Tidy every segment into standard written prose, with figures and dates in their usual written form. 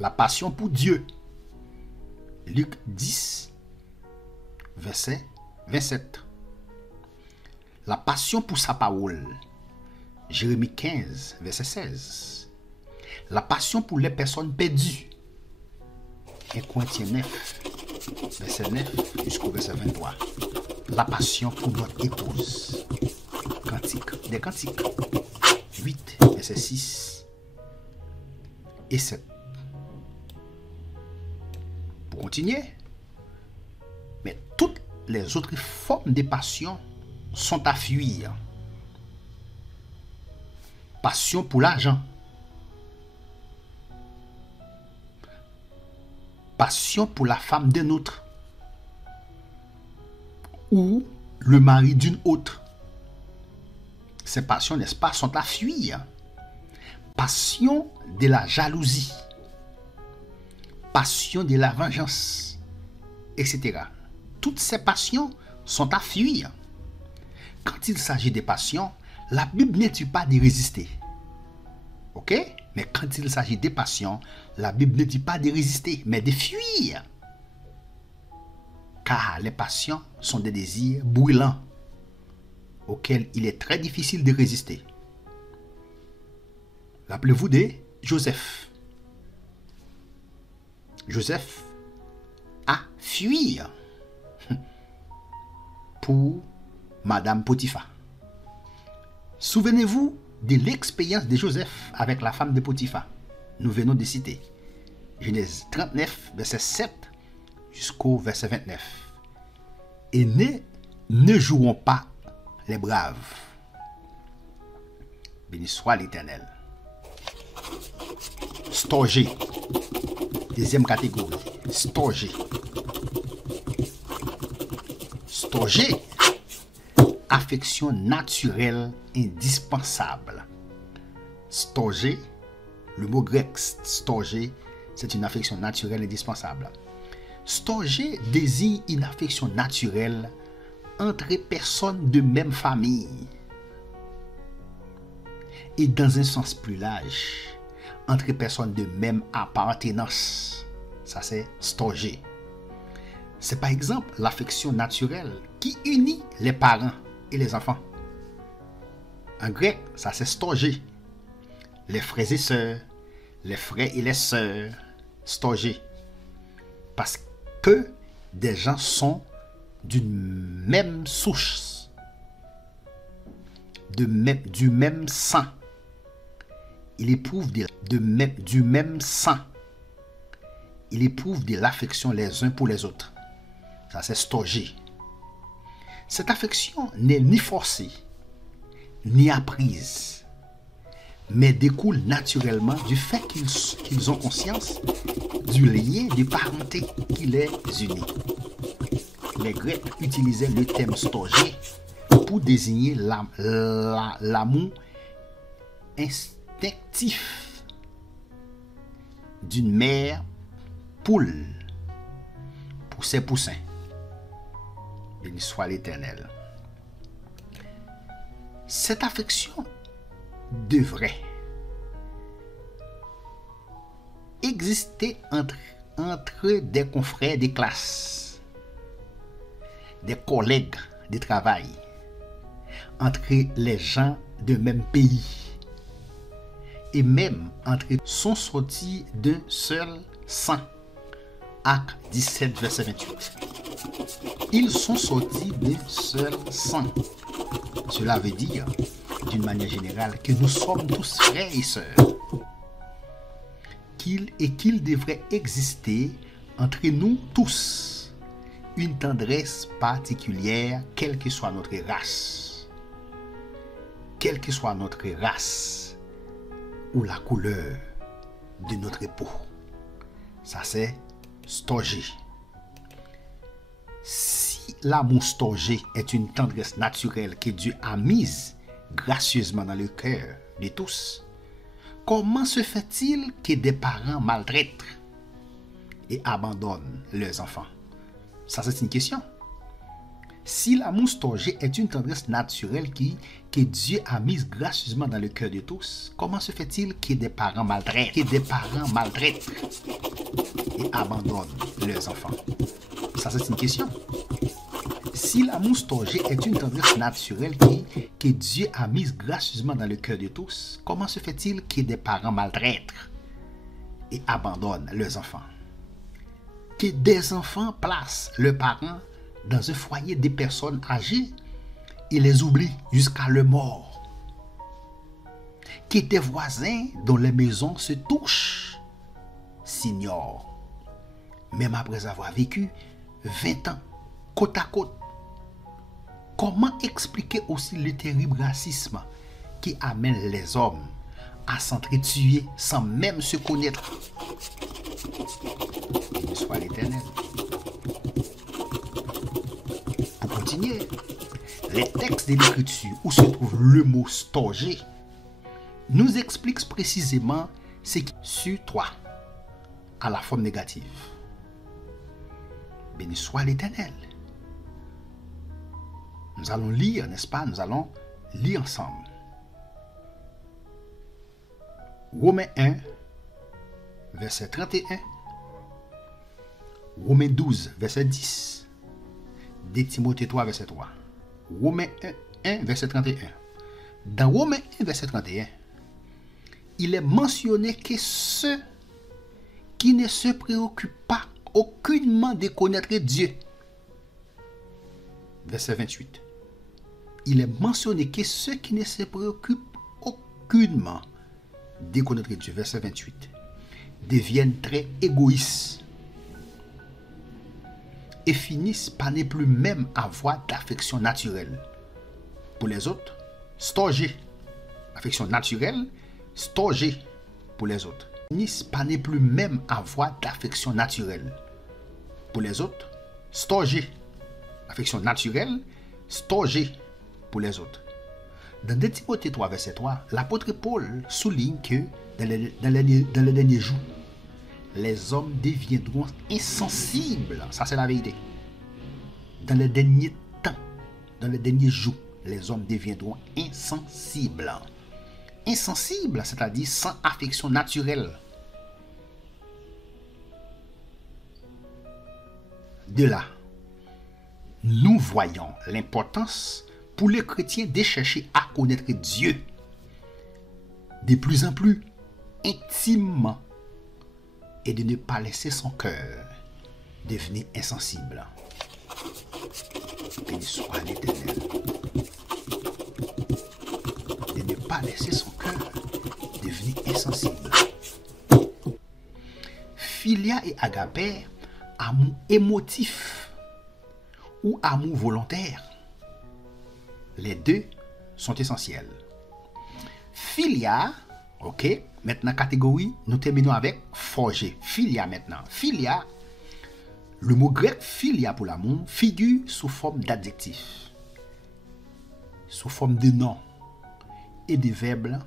La passion pour Dieu. Luc 10, verset 27. La passion pour sa parole. Jérémie 15, verset 16. La passion pour les personnes perdues. 1 Corinthiens 9, verset 9 jusqu'au verset 23. La passion pour notre épouse. Cantique des Cantiques. 8, verset 6 et 7. Pour continuer, mais toutes les autres formes de passion sont à fuir. Passion pour l'argent. Passion pour la femme d'un autre. Ou le mari d'une autre. Ces passions, n'est-ce pas, sont à fuir. Passion de la jalousie. Passion de la vengeance. Etc. Toutes ces passions sont à fuir. Quand il s'agit des passions, la Bible ne dit pas de résister. Ok? Mais quand il s'agit des passions, la Bible ne dit pas de résister, mais de fuir. Car les passions sont des désirs brûlants auxquels il est très difficile de résister. Rappelez-vous de Joseph. Joseph a fui pour Madame Potiphar. Souvenez-vous de l'expérience de Joseph avec la femme de Potiphar. Nous venons de citer Genèse 39, verset 7 jusqu'au verset 29. Et ne jouons pas les braves. Béni soit l'Éternel. Storgé. Deuxième catégorie. Storgé. Storgé. Affection naturelle indispensable. Storgé. Le mot grec storgé, c'est une affection naturelle indispensable. Storgé désigne une affection naturelle entre personnes de même famille. Et dans un sens plus large, entre personnes de même appartenance. Ça, c'est storgé. C'est par exemple l'affection naturelle qui unit les parents et les enfants. En grec, ça c'est storgé. Les frères et sœurs, les frères et les sœurs, storgé. Parce que des gens sont d'une même souche, du même sang. Ils éprouvent du même sang. Ils éprouvent de l'affection les uns pour les autres. Ça, c'est storgé. Cette affection n'est ni forcée, ni apprise, mais découle naturellement du fait qu'ils ont conscience du lien de parenté qui les unit. Les Grecs utilisaient le terme storgé pour désigner l'amour instinctif d'une mère poule pour ses poussins. Béni soit l'Éternel. Cette affection devrait exister entre des confrères de classe, des collègues de travail, entre les gens de même pays, et même entre sont sortis d'un seul sang. Acte 17, verset 28. Ils sont sortis d'un seul sang. Cela veut dire, d'une manière générale, que nous sommes tous frères et sœurs. Qu'il devrait exister entre nous tous une tendresse particulière, quelle que soit notre race. Quelle que soit notre race ou la couleur de notre peau. Ça, c'est storgé. Si l'amour storgé est une tendresse naturelle que Dieu a mise gracieusement dans le cœur de tous, comment se fait-il que des parents maltraitent et abandonnent leurs enfants? Ça, c'est une question. Si l'amour storgé est une tendresse naturelle que Dieu a mise gracieusement dans le cœur de tous, comment se fait-il que des parents maltraitent, et abandonnent leurs enfants? Ça, c'est une question. Si l'amour storgé est une tendresse naturelle que Dieu a mise gracieusement dans le cœur de tous, comment se fait-il que des parents maltraitent et abandonnent leurs enfants? Que des enfants placent leurs parents dans un foyer des personnes âgées et les oublient jusqu'à leur mort. Que des voisins dont les maisons se touchent s'ignorent, même après avoir vécu 20 ans côte à côte. Comment expliquer aussi le terrible racisme qui amène les hommes à s'entretuer sans même se connaître? Béni soit l'Éternel. Pour continuer, les textes de l'Écriture où se trouve le mot storgé nous expliquent précisément ce qui est sur toi à la forme négative. Béni soit l'Éternel. Nous allons lire, n'est-ce pas? Nous allons lire ensemble. Romains 1, verset 31. Romains 12, verset 10. 2 Timothée 3, verset 3. Romains 1, verset 31. Dans Romains 1, verset 31, il est mentionné que ceux qui ne se préoccupent pas aucunement de connaître Dieu. Verset 28. Il est mentionné que ceux qui ne se préoccupent aucunement de connaître Dieu, verset 28, deviennent très égoïstes et finissent par ne plus même avoir d'affection naturelle pour les autres, storgée. Affection naturelle, storgée pour les autres. Finissent par ne plus même avoir d'affection naturelle pour les autres, storgée. Affection naturelle, storgée pour les autres. Dans 2 Timothée 3, verset 3, l'apôtre Paul souligne que dans les derniers jours, les hommes deviendront insensibles. Ça, c'est la vérité. Dans les derniers temps, dans les derniers jours, les hommes deviendront insensibles. Insensibles, c'est-à-dire sans affection naturelle. De là, nous voyons l'importance pour les chrétiens de chercher à connaître Dieu de plus en plus intimement et de ne pas laisser son cœur devenir insensible. Béni soit l'Éternel. De ne pas laisser son cœur devenir insensible. Philia et agapé, amour émotif ou amour volontaire, les deux sont essentiels. Philia, ok, maintenant catégorie, nous terminons avec forger. Philia maintenant. Philia, le mot grec philia pour l'amour figure sous forme d'adjectif, sous forme de nom et de verbe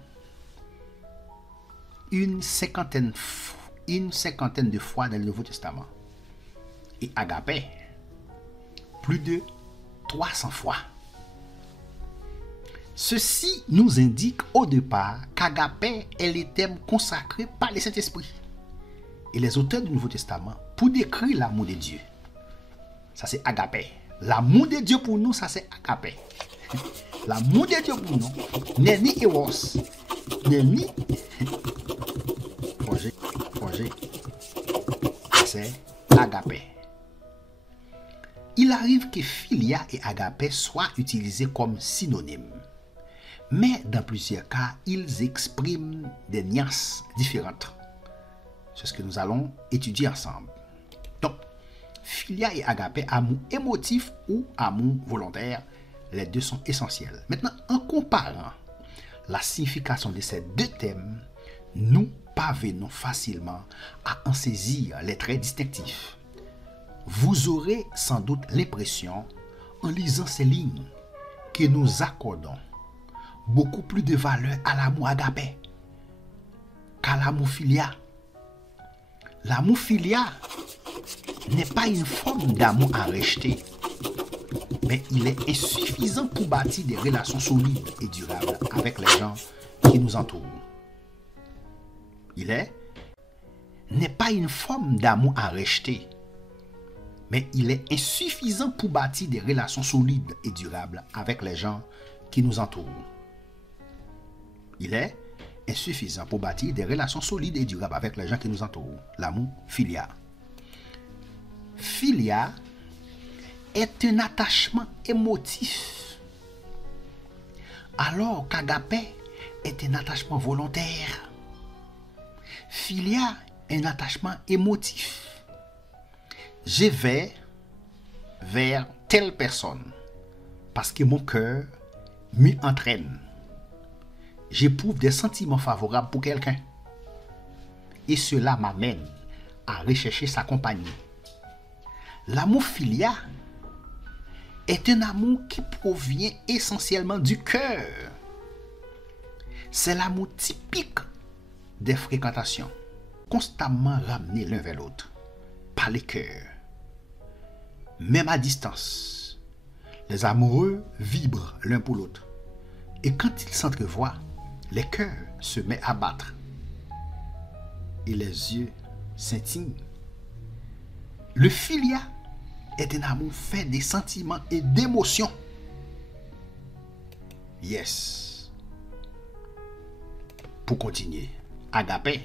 une cinquantaine de fois dans le Nouveau Testament. Et agapé, plus de 300 fois. Ceci nous indique au départ qu'agapé est le terme consacré par le Saint-Esprit et les auteurs du Nouveau Testament pour décrire l'amour de Dieu. Ça c'est agapé. L'amour de Dieu pour nous, ça c'est agapé. L'amour de Dieu pour nous n'est ni eros, n'est ni projet. C'est agapé. Il arrive que philia et agapé soient utilisés comme synonymes. Mais dans plusieurs cas, ils expriment des nuances différentes. C'est ce que nous allons étudier ensemble. Donc, philia et agapé, amour émotif ou amour volontaire, les deux sont essentiels. Maintenant, en comparant la signification de ces deux thèmes, nous parvenons facilement à en saisir les traits distinctifs. Vous aurez sans doute l'impression, en lisant ces lignes, que nous accordons beaucoup plus de valeur à l'amour agapé qu'à l'amour philia. L'amour philia n'est pas une forme d'amour à rejeter, mais il est insuffisant pour bâtir des relations solides et durables avec les gens qui nous entourent. N'est pas une forme d'amour à rejeter, mais il est insuffisant pour bâtir des relations solides et durables avec les gens qui nous entourent. Il est insuffisant pour bâtir des relations solides et durables avec les gens qui nous entourent. L'amour philia. Philia est un attachement émotif, alors qu'agapé est un attachement volontaire. Philia est un attachement émotif. Je vais vers telle personne parce que mon cœur m'y entraîne. J'éprouve des sentiments favorables pour quelqu'un et cela m'amène à rechercher sa compagnie. L'amour philia est un amour qui provient essentiellement du cœur. C'est l'amour typique des fréquentations, constamment ramenés l'un vers l'autre par les cœurs. Même à distance, les amoureux vibrent l'un pour l'autre. Et quand ils s'entrevoient, les cœurs se mettent à battre et les yeux scintillent. Le philia est un amour fait des sentiments et d'émotions. Yes. Pour continuer, agapé.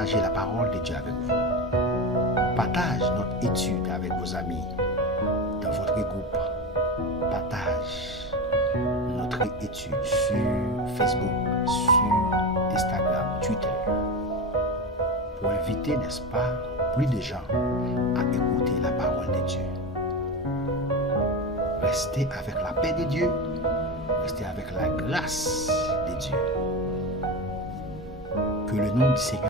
partager la parole de Dieu avec vous. Partage notre étude avec vos amis dans votre groupe. Partage notre étude sur Facebook, sur Instagram, Twitter, pour inviter, n'est-ce pas, plus de gens à écouter la parole de Dieu. Restez avec la paix de Dieu, restez avec la grâce de Dieu. Que le nom du Seigneur